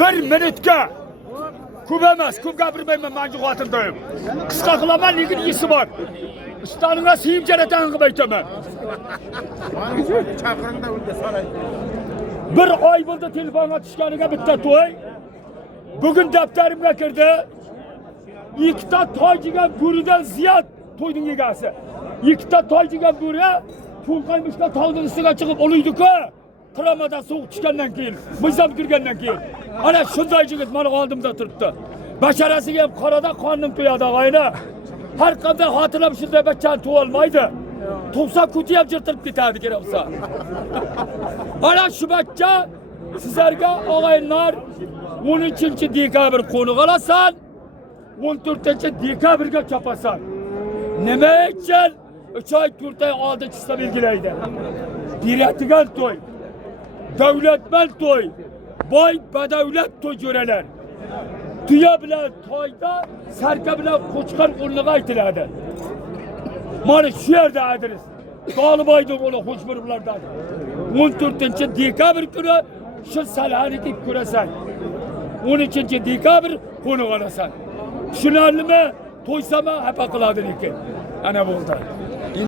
Bir minutga ko'p emas, ko'p gapirmayman, men xotindoyim. Qisqa qilaman, lekin isi bor. Ustoningga siyib jaratan qilib aytaman. Bir oy bo'ldi telefonga tushganiga bitta to'y. Bugun daftarimga kirdi. Ikkita toy degan bo'ridan ziyod to'yning egasi. Ikkita toy degan bo'ri To'lqaymışda tog'ning ustiga chiqib oluydi-ku. Qiramadan sovuq tushgandan keyin, mizam kirgandan keyin. Ana shunday yigit mana oldimda turibdi. Basharasiga ham qorada qornim to'yadi og'ayni. Har qanday xotinam shunday bachani tug'olmaydi. Tug'sa kuti ham jirtirib ketadi kerak bo'lsa. Ana shu bacha sizlarga og'ayinlar 13-dekabr qo'niq olasan, 14-dekabrga chopasan. Nima uchun? 3 oy 4 oy oldin chista belgilaydi. Beradigan to'y. Davlatman to'y. Boy badavlat to'y jo'ralar. Tuya bilan to'yda sarka bilan qo'chqar o'rniga aytiladi. Mana shu yerda adres. Tolibaydi bo'la xo'shbirlardan. 14-dekabr kuni shu salani deb ko'rasan. 13-dekabr qo'niq olasan. Tushunarlimi? To'ysama hapa qiladi lekin. Ana bo'ldi.